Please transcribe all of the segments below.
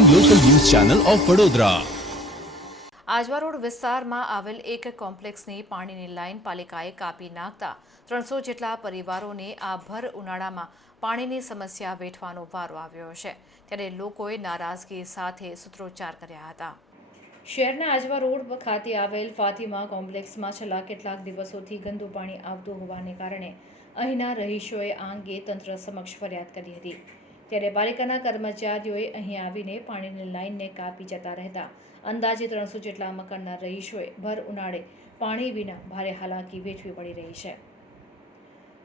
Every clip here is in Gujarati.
Channel of Vadodara Ajwa road વિસ્તારમાં આવેલ એક કોમ્પ્લેક્સની પાણીની લાઇન પાલિકાએ કાપી નાખતા ત્રણસો જેટલા પરિવારોને આ ભર ઉનાળામાં પાણીની સમસ્યા વેઠવાનો વારો આવ્યો છે. ત્યારે લોકોએ નારાજગી સાથે સૂત્રોચ્ચાર કર્યા હતા. શહેરના આજવા રોડ ખાતે આવેલ ફાતિમા કોમ્પ્લેક્સમાં છેલ્લા કેટલાક દિવસોથી ગંદુ પાણી આવતું હોવાને કારણે અહીંના રહીશોએ આ અંગે તંત્ર સમક્ષ ફરિયાદ કરી હતી. ત્યારે પાલિકાના કર્મચારીઓએ અહીં આવીને પાણીની લાઇનને કાપી જતા રહેતા. અંદાજે ત્રણસો જેટલા મકાનના રહીશોએ ભર ઉનાળે પાણી વિના ભારે હાલાકી વેઠવી પડી રહી છે.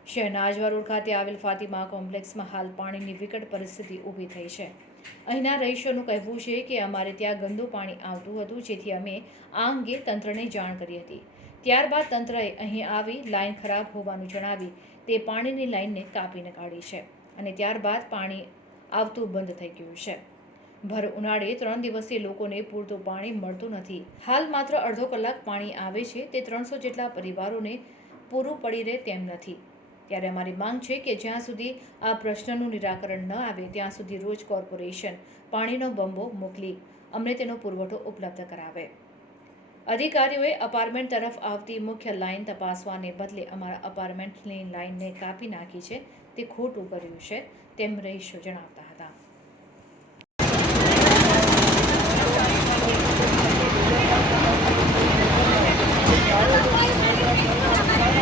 શહેરના આજવા રોડ ખાતે આવેલ ફાતિમા કોમ્પ્લેક્સમાં હાલ પાણીની વિકટ પરિસ્થિતિ ઊભી થઈ છે. અહીંના રહીશોનું કહેવું છે કે અમારે ત્યાં ગંદુ પાણી આવતું હતું, જેથી અમે આ અંગે તંત્રને જાણ કરી હતી. ત્યારબાદ તંત્રએ અહીં આવી લાઇન ખરાબ હોવાનું જણાવી તે પાણીની લાઇનને કાપીને કાઢી છે અને ત્યારબાદ પાણી આવતું બંધ થઈ ગયું છે. ભર ઉનાળે ત્રણ દિવસથી લોકોને પૂરતું પાણી મળતું નથી. હાલ માત્ર અડધો કલાક પાણી આવે છે, તે ત્રણસો જેટલા પરિવારોને પૂરું પડી રહે તેમ નથી. ત્યારે અમારી માંગ છે કે જ્યાં સુધી આ પ્રશ્નનું નિરાકરણ ન આવે, ત્યાં સુધી રોજ કોર્પોરેશન પાણીનો બંબો મોકલી અમને તેનો પુરવઠો ઉપલબ્ધ કરાવે. અધિકારીઓએ અપાર્ટમેન્ટ તરફ આવતી મુખ્ય લાઇન તપાસવાને બદલે અમારા અપાર્ટમેન્ટની લાઇનને કાપી નાખી છે. તે ખોટું કર્યું છે, તેમ રહીશો જણાવતા.